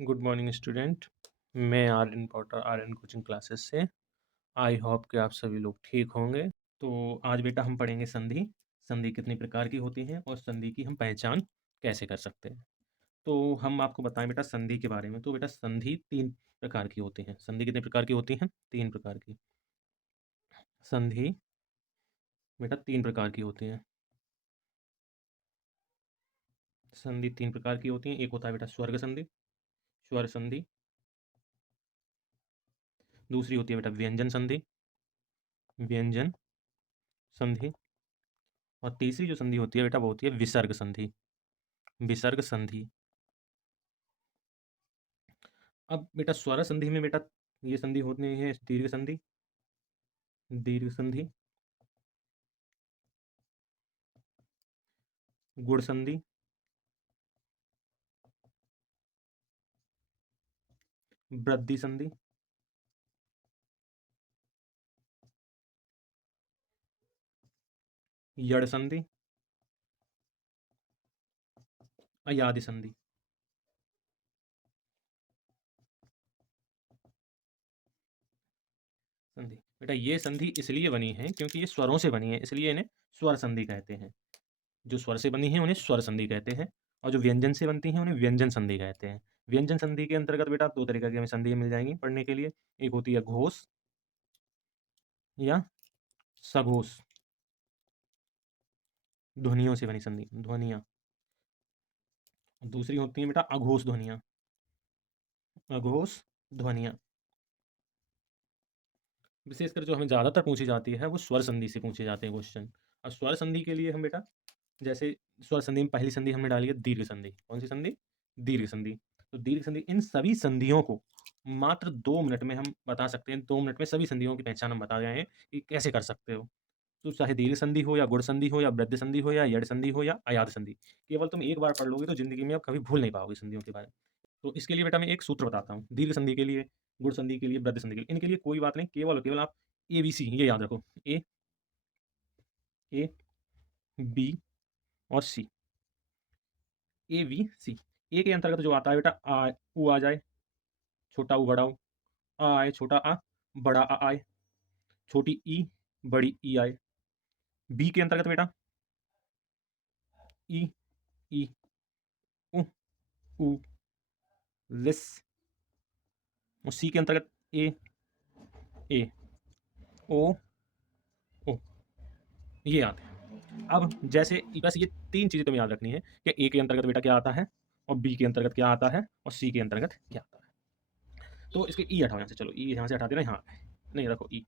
Good morning student. मैं Aryan Potter Aryan coaching classes से। I hope कि आप सभी लोग ठीक होंगे। तो आज बेटा हम पढ़ेंगे संधि। संधि कितनी प्रकार की होती हैं और संधि की हम पहचान कैसे कर सकते हैं। तो हम आपको बताएं बेटा संधि के बारे में। तो बेटा संधि 3 प्रकार की होती हैं। संधि कितने प्रकार की होती हैं? 3 प्रकार की। संधि बेटा 3 प्रकार की होती हैं। संधि 3 प्रकार की होती हैं। एक होता है बेटा स्वर्ग संधि, स्वर संधि। दूसरी होती है बेटा व्यंजन संधि, व्यंजन संधि। और तीसरी जो संधि होती है बेटा वो होती है विसर्ग संधि, विसर्ग संधि। अब बेटा स्वर संधि में बेटा ये संधि होती है दीर्घ संधि, दीर्घ संधि, गुण संधि, वृद्धि संधि, यड़ संधि, अयादि संधि। संधि बेटा ये संधि इसलिए बनी है क्योंकि ये स्वरों से बनी है, इसलिए इन्हें स्वर संधि कहते हैं। जो स्वर से बनी है उन्हें स्वर संधि कहते हैं, और जो व्यंजन से बनती हैं उन्हें व्यंजन संधि कहते हैं। व्यंजन संधि के अंतर्गत बेटा 2 तरीके की हमें संधि मिल जाएंगी पढ़ने के लिए। एक होती है घोष या सघोष, ध्वनियों से बनी संधि, ध्वनियाँ। दूसरी होती है बेटा अघोष ध्वनियाँ, अघोष ध्वनियाँ। विशेषकर जो हमें ज़्यादातर पूछी जाती है वो स्वर संधि से पूछे जाते हैं क्वेश्चन। और स्वर संधि के लिए हम बेटा जैसे स्वर संधि में पहली संधि हमने डाली है दीर्घ संधि। कौन सी संधि? दीर्घ संधि। तो दीर्घ संधि, इन सभी संधियों को मात्र 2 मिनट में हम बता सकते हैं। 2 मिनट में सभी संधियों की पहचान हम बता रहे हैं कि कैसे कर सकते हो। तो चाहे दीर्घ संधि हो या गुण संधि हो या वृद्धि संधि हो या यड़ संधि हो या अयाद संधि, केवल तुम एक बार पढ़ लोगे तो जिंदगी में आप कभी भूल नहीं पाओगे संधियों के बारे में। तो इसके लिए बेटा मैं एक सूत्र बताता हूँ। दीर्घ संधि के लिए, गुण संधि के लिए, वृद्धि संधि के लिए, इनके लिए कोई बात नहीं, केवल और केवल आप ABC ये याद रखो। ए बी और सी, ABC। ए के अंतर्गत जो आता है बेटा आ ऊ आ जाए, छोटा ऊ बड़ा ऊ, आ आए छोटा आ, बड़ा आ आए, छोटी ई बड़ी ई आए। बी के अंतर्गत बेटा ई ई उ ऊ लिस। और सी के अंतर्गत ए ओ ओ, ये आते हैं। अब जैसे बस ये 3 चीज़ें तुम्हें याद रखनी है कि ए के अंतर्गत बेटा क्या आता है, और बी के अंतर्गत क्या आता है, और सी के अंतर्गत क्या आता है। तो इसके ई हटाओ यहाँ से, चलो ई यहाँ से हटा देना, यहाँ नहीं रखो ई।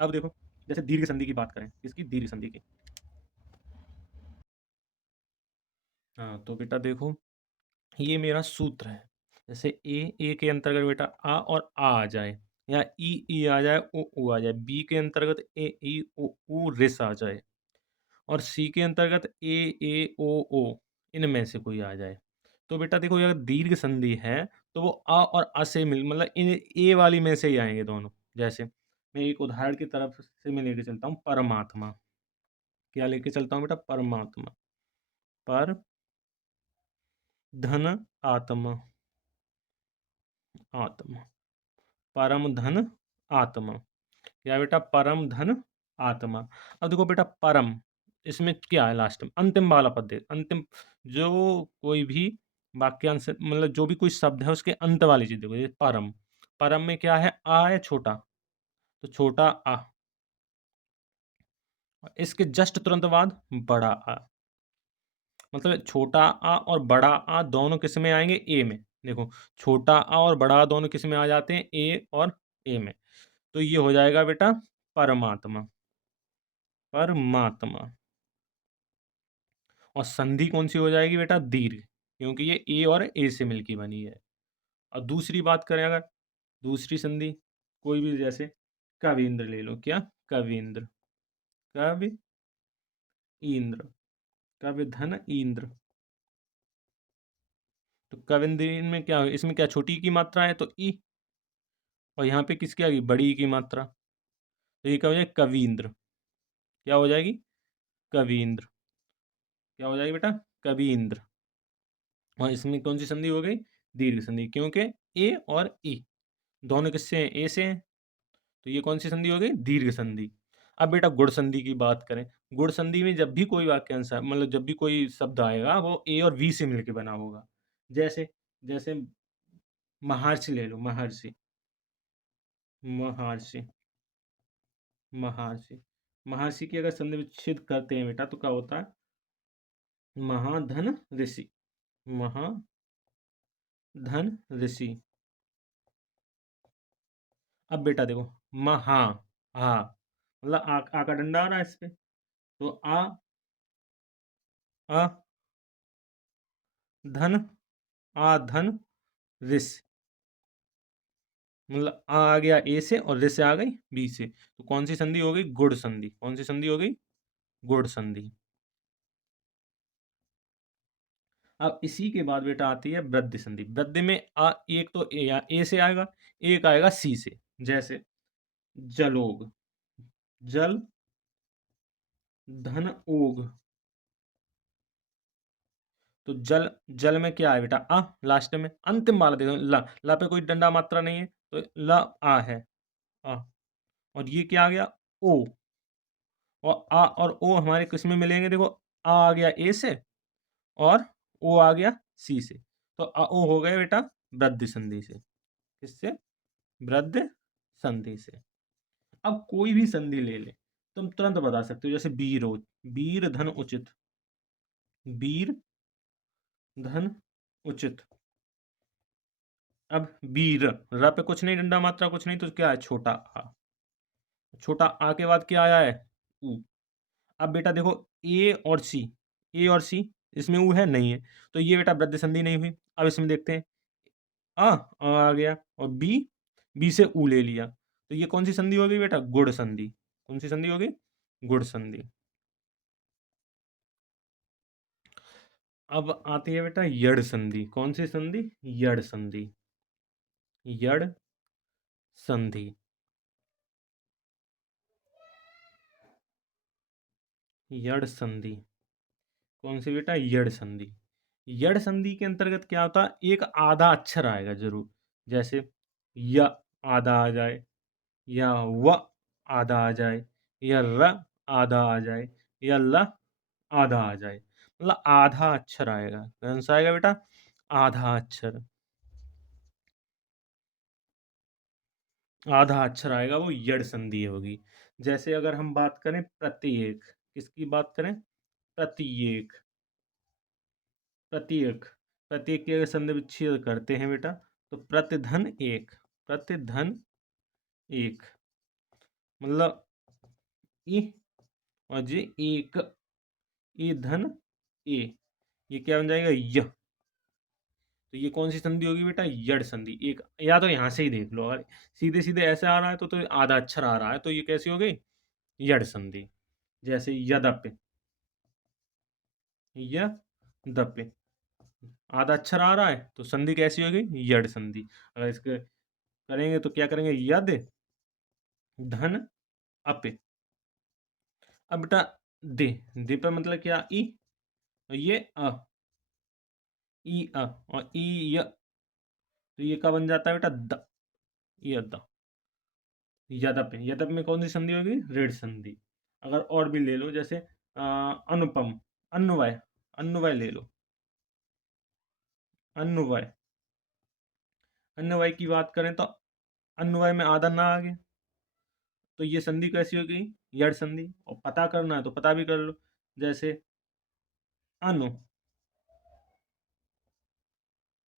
अब देखो जैसे दीर्घ संधि की बात करें, किसकी? दीर्घ संधि की। हाँ तो बेटा देखो ये मेरा सूत्र है। जैसे ए के अंतर्गत बेटा आ जाए, या ई आ जाए, ओ आ जाए। बी के अंतर्गत ई ओ रिस आ जाए, और सी के अंतर्गत ओ इनमें से कोई आ जाए। तो बेटा देखो अगर दीर्घ संधि है तो वो आ और अ से मिल मतलब इन ए वाली में से ही आएंगे दोनों। जैसे मैं एक उदाहरण की तरफ से मैं लेके चलता हूँ, परमात्मा। क्या लेके चलता हूँ बेटा? परमात्मा। पर धन आत्मा, आत्मा, परम धन आत्मा। क्या बेटा? परम धन आत्मा। अब देखो बेटा परम, इसमें क्या है लास्ट में? अंतिम वाला पद दे, अंतिम जो कोई भी वाक्यांश मतलब जो भी कोई शब्द है उसके अंत वाली चीज देखो। ये परम, परम में क्या है? आ है छोटा, तो छोटा आ। इसके जस्ट तुरंत बाद बड़ा आ। मतलब छोटा आ और बड़ा आ दोनों किस में आएंगे? ए में। देखो छोटा आ और बड़ा आ दोनों किस में आ जाते हैं? ए और ए में। तो ये हो जाएगा बेटा परमात्मा, परमात्मा। और संधि कौन सी हो जाएगी बेटा? दीर्घ, क्योंकि ये ए और ए से मिलकर बनी है। और दूसरी बात करें अगर, दूसरी संधि कोई भी, जैसे कविंद्र ले लो। क्या? कविंद्र, कवि इंद्र, कवि धन इंद्र। तो कविंद्र में क्या, इसमें क्या छोटी ई की मात्रा है तो ई, और यहाँ पे किसकी आ गई? बड़ी ई की मात्रा। तो ये क्या हो जाएगा? कविंद्र। क्या हो जाएगी? कविंद्र। क्या हो जाएगी बेटा? कविंद्र। और इसमें कौन सी संधि हो गई? दीर्घ संधि, क्योंकि ए और ई दोनों किससे हैं? ए से हैं। तो ये कौन सी संधि हो गई? दीर्घ संधि। अब बेटा गुण संधि की बात करें। गुण संधि में जब भी कोई वाक्यांश मतलब जब भी कोई शब्द आएगा वो ए और वी से मिलके बना होगा। जैसे जैसे महर्षि ले लो, महर्षि, महर्षि, महर्षि। महर्षि की अगर संधि विच्छेद करते हैं बेटा तो क्या होता है? महाधन ऋषि, महाधन ऋषि। अब बेटा देखो, महा, हा, मतलब आ का डंडा आ रहा है इस पे, तो अ धन, आ धन ऋष, मतलब आ गया ए से और ऋ से आ गई बी से, तो कौन सी संधि हो गई? गुण संधि। कौन सी संधि हो गई? गुण संधि। अब इसी के बाद बेटा आती है वृद्धि संधि। वृद्धि में एक तो ए से आएगा, एक आएगा सी से। जैसे जलोग, जल धन ओग। तो जल, जल में क्या है बेटा? लास्ट में अंतिम वाला देखो, ला पे कोई डंडा मात्रा नहीं है, तो ल आ है, आ। और ये क्या आ गया? ओ। और आ और ओ हमारे किस में मिलेंगे? देखो, आ गया ए से और ओ आ गया सी से, तो अ ओ हो गए बेटा वृद्धि संधि से। किससे? वृद्धि संधि से। अब कोई भी संधि ले ले, तुम तुरंत बता सकते हो। जैसे वीर हो, वीर धन उचित, वीर धन उचित। अब वीर, र पे कुछ नहीं, डंडा मात्रा कुछ नहीं, तो क्या है? छोटा आ। छोटा आ के बाद क्या आया है? ऊ। अब बेटा देखो, ए और सी, ए और सी, इसमें ऊ है? नहीं है, तो ये बेटा वृद्धि संधि नहीं हुई। अब इसमें देखते हैं, आ गया और बी, बी से ऊ ले लिया, तो ये कौन सी संधि हो गई बेटा? गुण संधि। कौन सी संधि हो गई? गुण संधि। अब आती है बेटा यड़ संधि। कौन सी संधि? यड़ संधि, यड़ संधि। यड़ संधि कौन सी बेटा? यड़ संधि। यड़ संधि के अंतर्गत क्या होता है? एक आधा अक्षर आएगा जरूर। जैसे य आधा आ जाए, या व आधा आ जाए, या र आधा आ जाए, या ल आधा आ जाए, मतलब आधा अक्षर आएगा। कौन सा आएगा बेटा? आधा अक्षर। आधा अक्षर आएगा, वो यड़ संधि होगी। जैसे अगर हम बात करें प्रत्येक, किसकी बात करें? प्रत्येक, प्रत्येक, प्रत्येक की अगर संधि विच्छेद करते हैं बेटा, तो प्रतिधन एक, प्रतिधन एक, मतलब ई और जी एक, ई धन ए, ये क्या बन जाएगा? य। तो ये कौन सी संधि होगी बेटा? यड़ संधि। एक या तो यहां से ही देख लो, अगर सीधे सीधे ऐसे आ रहा है तो आधा अक्षर आ रहा है, तो ये कैसी हो गई? यड़ संधि। जैसे यद्यपि, यद्यपि आधा अक्षर आ रहा है, तो संधि कैसी होगी? यड़ संधि। अगर इसके करेंगे तो क्या करेंगे? यद धन अपे। अब बेटा दे, दे पे मतलब क्या? ई, और ये अ, ई अ, और ई य, तो ये क्या बन जाता है बेटा? द, ये द। यद्यप, यद्यप में कौन सी संधि होगी? ऋण संधि। अगर और भी ले लो, जैसे अनुपम, अन्वय, अन्वय ले लो, अन्वय, अन्वय की बात करें तो अन्वय में आधा ना आ गया, तो ये संधि कैसी हो गई? यड़ संधि। और पता करना है तो पता भी कर लो, जैसे अनु,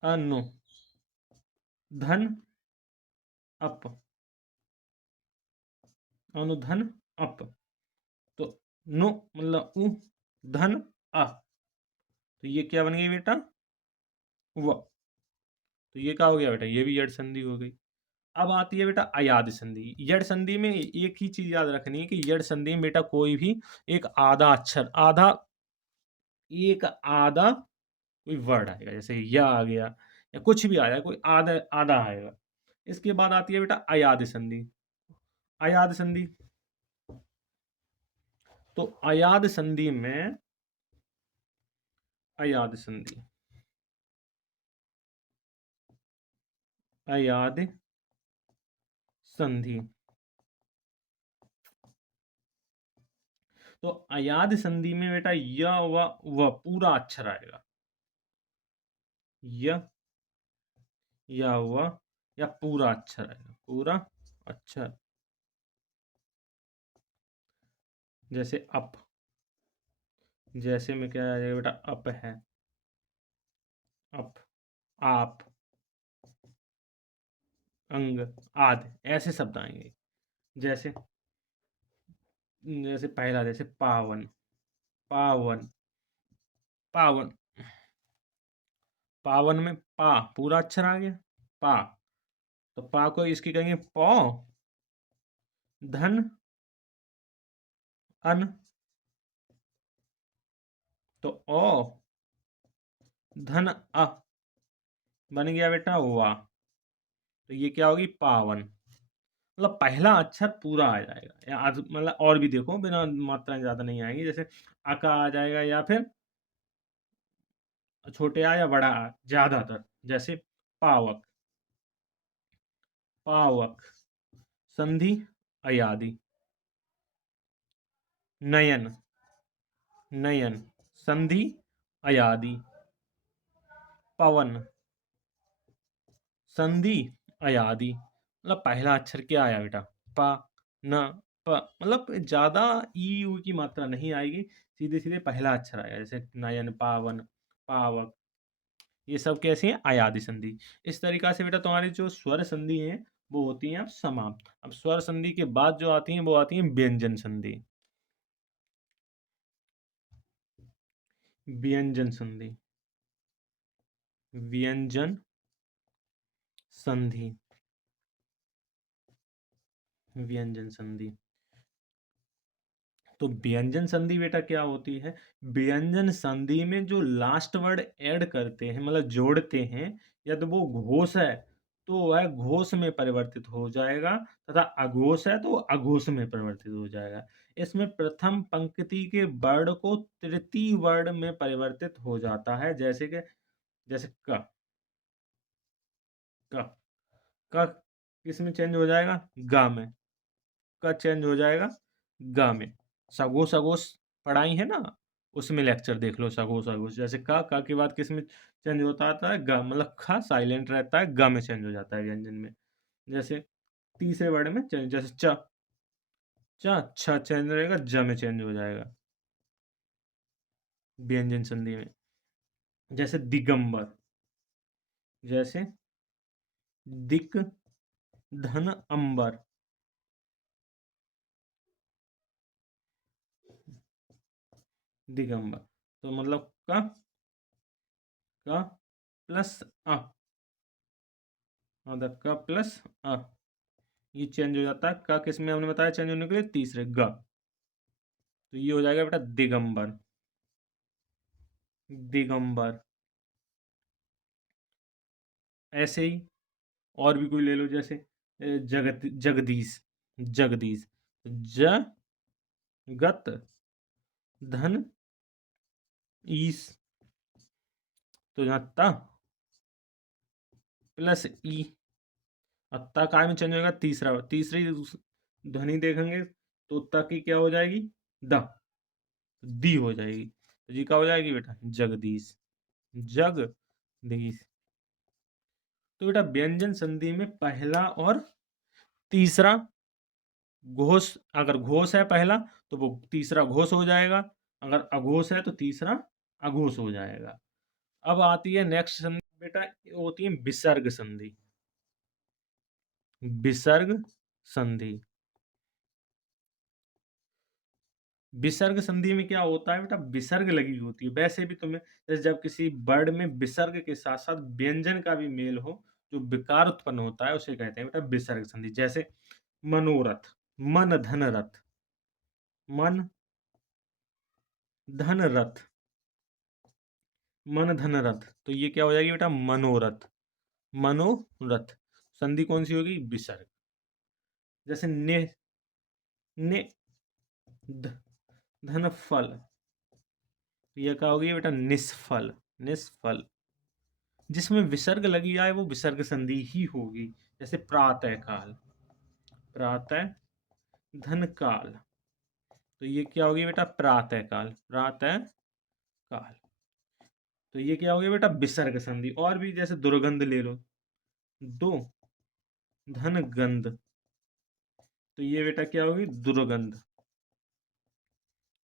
अनु धन अप, अनुधन अप, तो नु मतलब उ, धन अ, तो ये क्या बन गई बेटा? व। तो ये क्या हो गया बेटा? ये भी यड़ संधि हो गई। अब आती है बेटा अयाद संधि। यड़ संधि में एक ही चीज याद रखनी है कि यड़ संधि में बेटा कोई भी एक आधा अक्षर, आधा, एक आधा कोई वर्ड आएगा, जैसे या आ गया या कुछ भी आया, कोई आधा आधा आएगा। इसके बाद आती है बेटा अयाद संधि। अयाद संधि, तो अयाद संधि में, अयाद संधि, अयाद संधि। तो अयाद संधि में बेटा य व पूरा अक्षर आएगा। य या व या पूरा अक्षर आएगा, पूरा अक्षर। जैसे अप, जैसे में क्या आ जाएगा बेटा, अप है, अप, आप, अंग, आद, ऐसे शब्द आएंगे। जैसे जैसे पहला, जैसे पावन, पावन, पावन, पावन में पा पूरा अक्षर आ गया, पा। तो पा को इसकी कहेंगे पौ, धन, अन, तो ओ, धन, अ, बन गया बेटा वाह। तो ये क्या होगी, पावन। मतलब पहला अक्षर पूरा आ जाएगा, या आज मतलब और भी देखो, बिना मात्राएं ज्यादा नहीं आएंगी, जैसे अका आ जाएगा, या फिर छोटे आ या बड़ा आ, ज्यादातर। जैसे पावक, पावक, संधि अयादि। नयन, नयन, संधि अयादि। पवन, संधि अयादि। मतलब पहला अक्षर क्या आया बेटा, प, न, प, मतलब ज्यादा ई यू की मात्रा नहीं आएगी, सीधे सीधे पहला अक्षर आएगा, जैसे नयन, पावन, पावक। ये सब कैसी है, अयादि संधि। इस तरीका से बेटा तुम्हारी जो स्वर संधि है वो होती है अब समाप्त। अब स्वर संधि के बाद जो आती है वो आती है व्यंजन संधि। व्यंजन संधि, व्यंजन संधि, व्यंजन संधि। तो व्यंजन संधि बेटा क्या होती है, व्यंजन संधि में जो लास्ट वर्ड ऐड करते हैं, मतलब जोड़ते हैं, यदि वो घोष है तो वह घोष में परिवर्तित हो जाएगा, तथा अघोष है तो अघोष में परिवर्तित हो जाएगा। इसमें प्रथम पंक्ति के वर्ड को तृतीय वर्ड में परिवर्तित हो जाता है, जैसे कि जैसे क, क, क किस में चेंज हो जाएगा, गा में। क चेंज हो जाएगा गा में। सगोश अगोश पढ़ाई है ना, उसमें लेक्चर देख लो, सगोश अगोश। जैसे का के बाद किस में चेंज होता आता है, ग, मतलब ख साइलेंट रहता है, ग में चेंज हो जाता है व्यंजन में। जैसे तीसरे वर्ड में चेंज, जैसे च, छ चेंज रहेगा, ज में चेंज हो जाएगा व्यंजन संधि में। जैसे दिगंबर, जैसे दिक, धन, अंबर, दिगंबर। तो मतलब का प्लस अ, मतलब का प्लस अ, ये चेंज हो जाता है। का किस में हमने बताया चेंज होने के लिए, तीसरे ग। तो ये हो जाएगा बेटा दिगंबर, दिगंबर। ऐसे ही और भी कोई ले लो, जैसे जगत, जगदीश, जगदीश। जगत, धन, ईश। तो यहाँ ता प्लस ई, अब ता काय में चेंज होगा, तीसरा, तीसरी ध्वनि देखेंगे तो ता की क्या हो जाएगी, द, दी हो जाएगी। तो जी क्या हो जाएगी बेटा, जगदीश, जगदीश। तो बेटा व्यंजन संधि में पहला और तीसरा घोष, अगर घोष है पहला तो वो तीसरा घोष हो जाएगा, अगर अघोष है तो तीसरा अघोष हो जाएगा। अब आती है नेक्स्ट संधि बेटा, ये होती है विसर्ग संधि। विसर्ग संधि, विसर्ग संधि में क्या होता है बेटा, विसर्ग लगी होती है। वैसे भी तुम्हें, जैसे जब किसी वर्ड में विसर्ग के साथ साथ व्यंजन का भी मेल हो, जो विकार उत्पन्न होता है, उसे कहते हैं बेटा विसर्ग संधि। जैसे मनोरथ, मन धन रथ, मन धन रथ, मन धन रथ। तो ये क्या हो जाएगी बेटा, मनोरथ, मनोरथ। संधि कौन सी होगी, विसर्ग। जैसे ने, ने, ध, धन फल। ये क्या होगी बेटा, निष्फल, निष्फल। जिसमें विसर्ग लगी आए वो विसर्ग संधि ही होगी। जैसे प्रातः काल, प्रातः धन काल, तो ये क्या हो गया बेटा? प्रातः काल, प्रातः काल। तो ये क्या हो गया बेटा? विसर्ग संधि। और भी जैसे दुर्गंध ले लो, दो धन गंध, तो ये बेटा क्या होगी? दुर्गंध,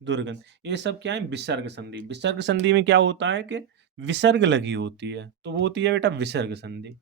दुर्गंध। ये सब क्या है? विसर्ग संधि। विसर्ग संधि में क्या होता है कि विसर्ग लगी होती है, तो वो होती है बेटा विसर्ग संधि।